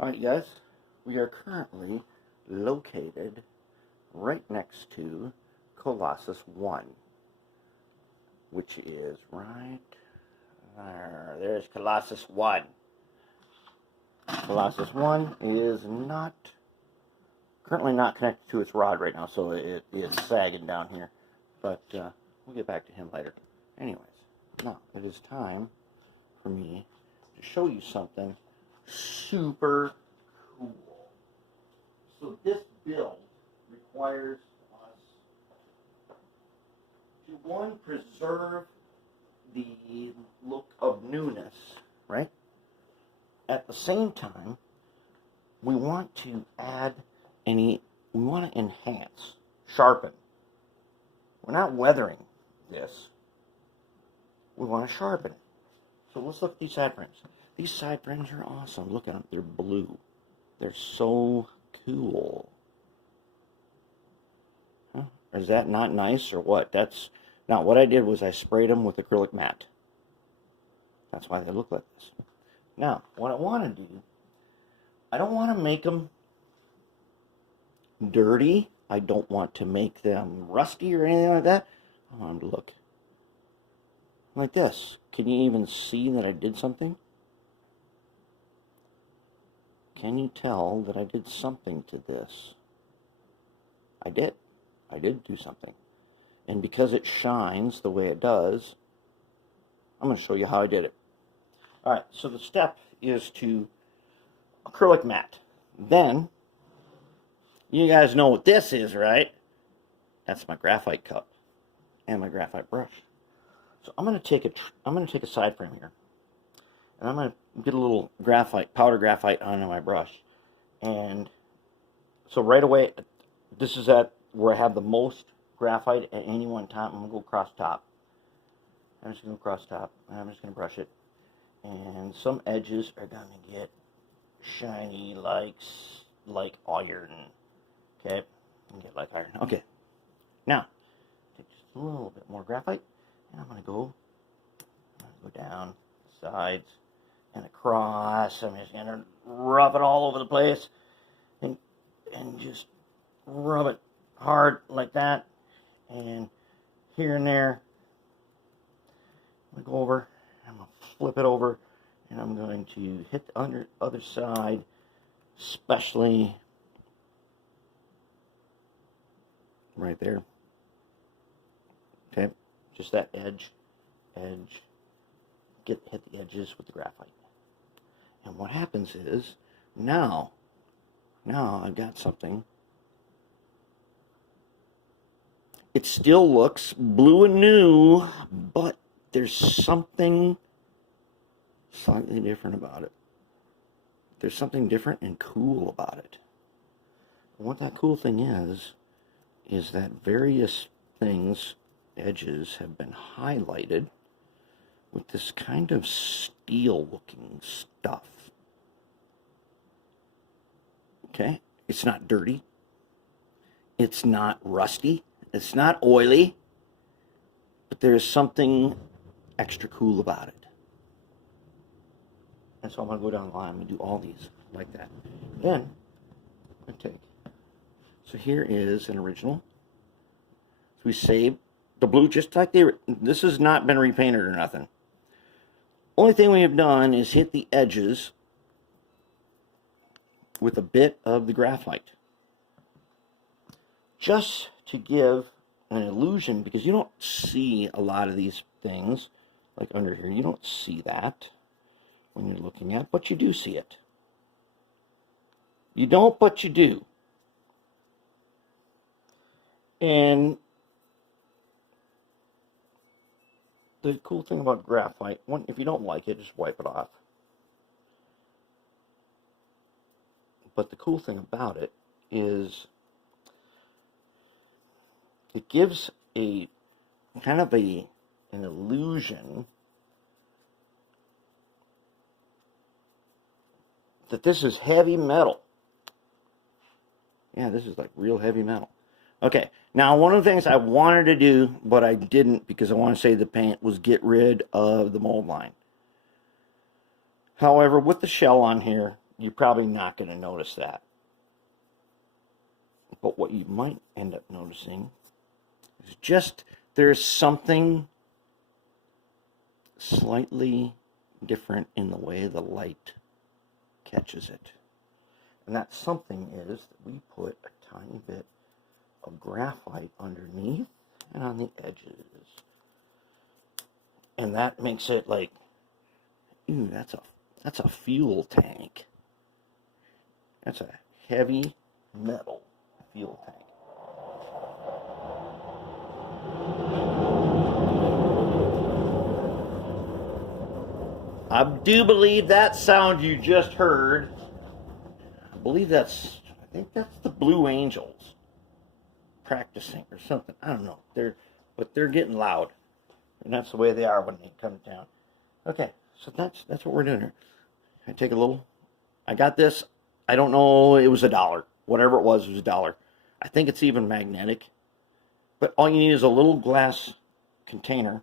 Alright guys, we are currently located right next to Colossus 1, which is right there. There's Colossus 1. Colossus 1 is currently not connected to its rod right now, so it is sagging down here. But we'll get back to him later. Anyways, now it is time for me to show you something super cool. So this build requires us to, one, preserve the look of newness, right? At the same time, we want to we want to enhance, sharpen. We're not weathering this. We want to sharpen it. So let's look at these side frames. These side frames are awesome. Look at them. They're blue. They're so cool. Huh? Is that not nice or what? Now what I did was I sprayed them with acrylic matte. That's why they look like this. Now, what I want to do, I don't want to make them dirty. I don't want to make them rusty or anything like that. I want them to look like this. Can you even see that I did something? Can you tell that I did something to this? I did. I did do something. And because it shines the way it does, I'm going to show you how I did it. Alright, so the step is to acrylic matte. Then, you guys know what this is, right? That's my graphite cup and my graphite brush. So I'm going to take a side frame here, and I'm going to get a little powder graphite onto my brush. And so right away, this is where I have the most graphite at any one time. I'm going to go across top. I'm just going to go across top, and I'm just going to brush it. And some edges are going to get shiny like iron. Okay, get like iron. Okay, now take just a little bit more graphite, and I'm going to go down the sides and across. I'm just going to rub it all over the place, and just rub it hard like that, and here and there. I'm going to go over. I'm going to flip it over, and I'm going to hit the other side, especially right there. Okay, just that edge, hit the edges with the graphite. And what happens is, now I've got something. It still looks blue and new, but there's something slightly different about it. There's something different and cool about it. And what that cool thing is that various edges have been highlighted with this kind of steel-looking stuff. Okay? It's not dirty. It's not rusty. It's not oily. But there's something extra cool about it. And so I'm going to go down the line and do all these like that. Then, I take. So here is an original. So we save the blue just like this has not been repainted or nothing. Only thing we have done is hit the edges with a bit of the graphite. Just to give an illusion, because you don't see a lot of these things like under here. You don't see that when you're looking at, but you do see it. You don't, but you do. And the cool thing about graphite, if you don't like it, just wipe it off. But the cool thing about it is it gives a kind of an illusion that this is heavy metal. Yeah, this is like real heavy metal. Okay, now one of the things I wanted to do, but I didn't because I want to save the paint, was get rid of the mold line. However, with the shell on here, you're probably not going to notice that. But what you might end up noticing is just there's something slightly different in the way the light catches it. And that something is that we put a tiny bit of graphite underneath and on the edges. And that makes it like, ooh, that's a fuel tank. That's a heavy metal fuel tank. I do believe that sound you just heard, I think that's the Blue Angels practicing or something. I don't know. But they're getting loud. And that's the way they are when they come down. Okay, so that's what we're doing here. I got this. I don't know, it was $1. Whatever it was $1. I think it's even magnetic. But all you need is a little glass container.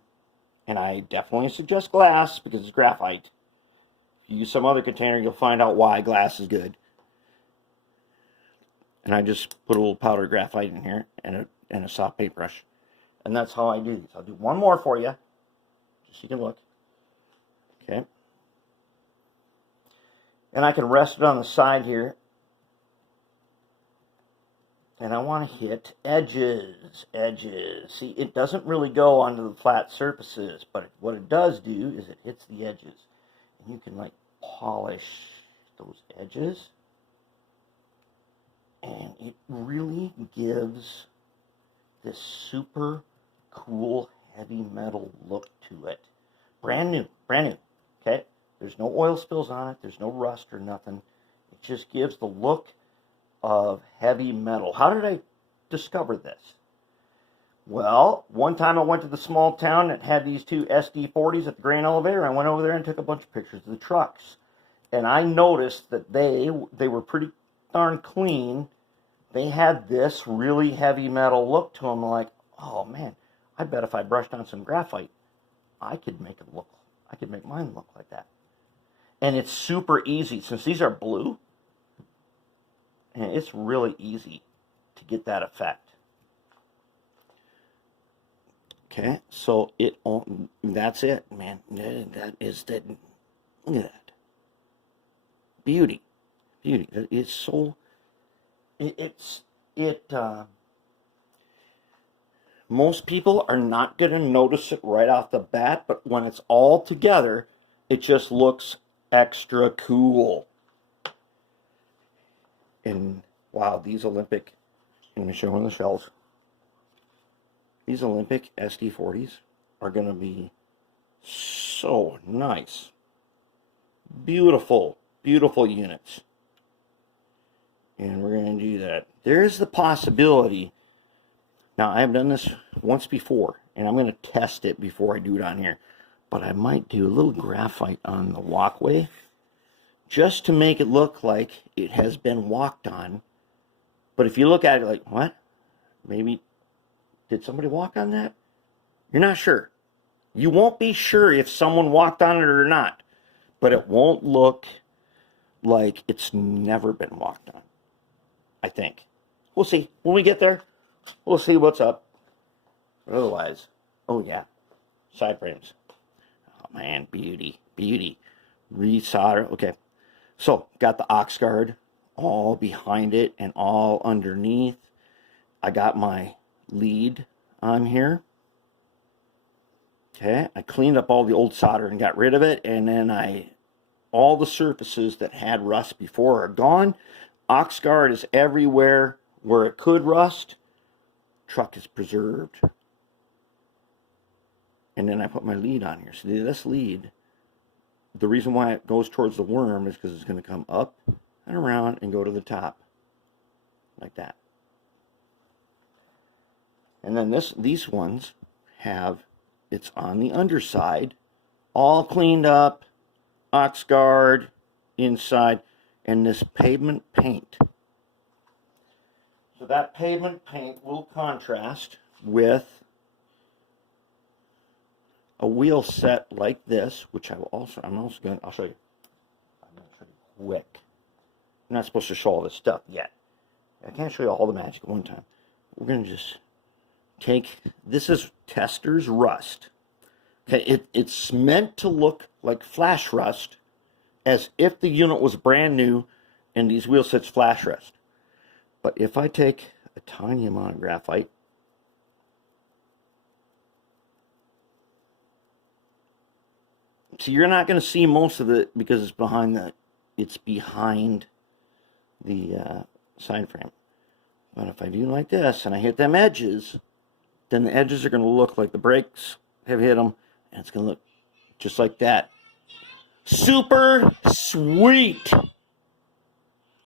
And I definitely suggest glass because it's graphite. If you use some other container, you'll find out why glass is good. And I just put a little powdered graphite in here and a soft paintbrush. And that's how I do these. I'll do one more for you, just so you can look. Okay. And I can rest it on the side here. And I want to hit edges. See, it doesn't really go onto the flat surfaces, but what it does do is it hits the edges. And you can like polish those edges. And it really gives this super cool heavy metal look to it. Brand new, okay? There's no oil spills on it, there's no rust or nothing. It just gives the look of heavy metal. How did I discover this? Well, one time I went to the small town that had these two SD40s at the grain elevator. I went over there and took a bunch of pictures of the trucks. And I noticed that they were pretty darn clean. They had this really heavy metal look to them. Like, oh man, I bet if I brushed on some graphite, I could make mine look like that. And it's super easy. Since these are blue, and it's really easy to get that effect. Okay, so that's it, man. That is that. Look at that. Beauty. It's so. Most people are not going to notice it right off the bat, but when it's all together, it just looks extra cool. And wow, these Olympic, let me show one of the shells. These Olympic SD40s are going to be so nice. Beautiful, beautiful units. And we're going to do that. There's the possibility. Now, I've done this once before, and I'm going to test it before I do it on here. But I might do a little graphite on the walkway, just to make it look like it has been walked on. But if you look at it like, what? Maybe, did somebody walk on that? You're not sure. You won't be sure if someone walked on it or not. But it won't look like it's never been walked on, I think. We'll see. When we get there, we'll see what's up. But otherwise, oh yeah, side frames. Oh man, beauty. Resolder. Okay. So, got the ox guard all behind it and all underneath. I got my lead on here. Okay, I cleaned up all the old solder and got rid of it, and then all the surfaces that had rust before are gone. Ox guard is everywhere where it could rust. Truck is preserved. And then I put my lead on here. So this lead, the reason why it goes towards the worm is because it's going to come up and around and go to the top. Like that. And then these ones it's on the underside, all cleaned up, ox guard inside, and this pavement paint. So that pavement paint will contrast with a wheel set like this, which I'll show you. I'm going to show you quick. I'm not supposed to show all this stuff yet. I can't show you all the magic at one time. We're going to just take, this is tester's rust. Okay, it's meant to look like flash rust, as if the unit was brand new and these wheel sets flash rust. But if I take a tiny amount of graphite, so you're not going to see most of it because it's behind the side frame. But if I do like this and I hit them edges, then the edges are going to look like the brakes have hit them, and it's going to look just like that. Super sweet!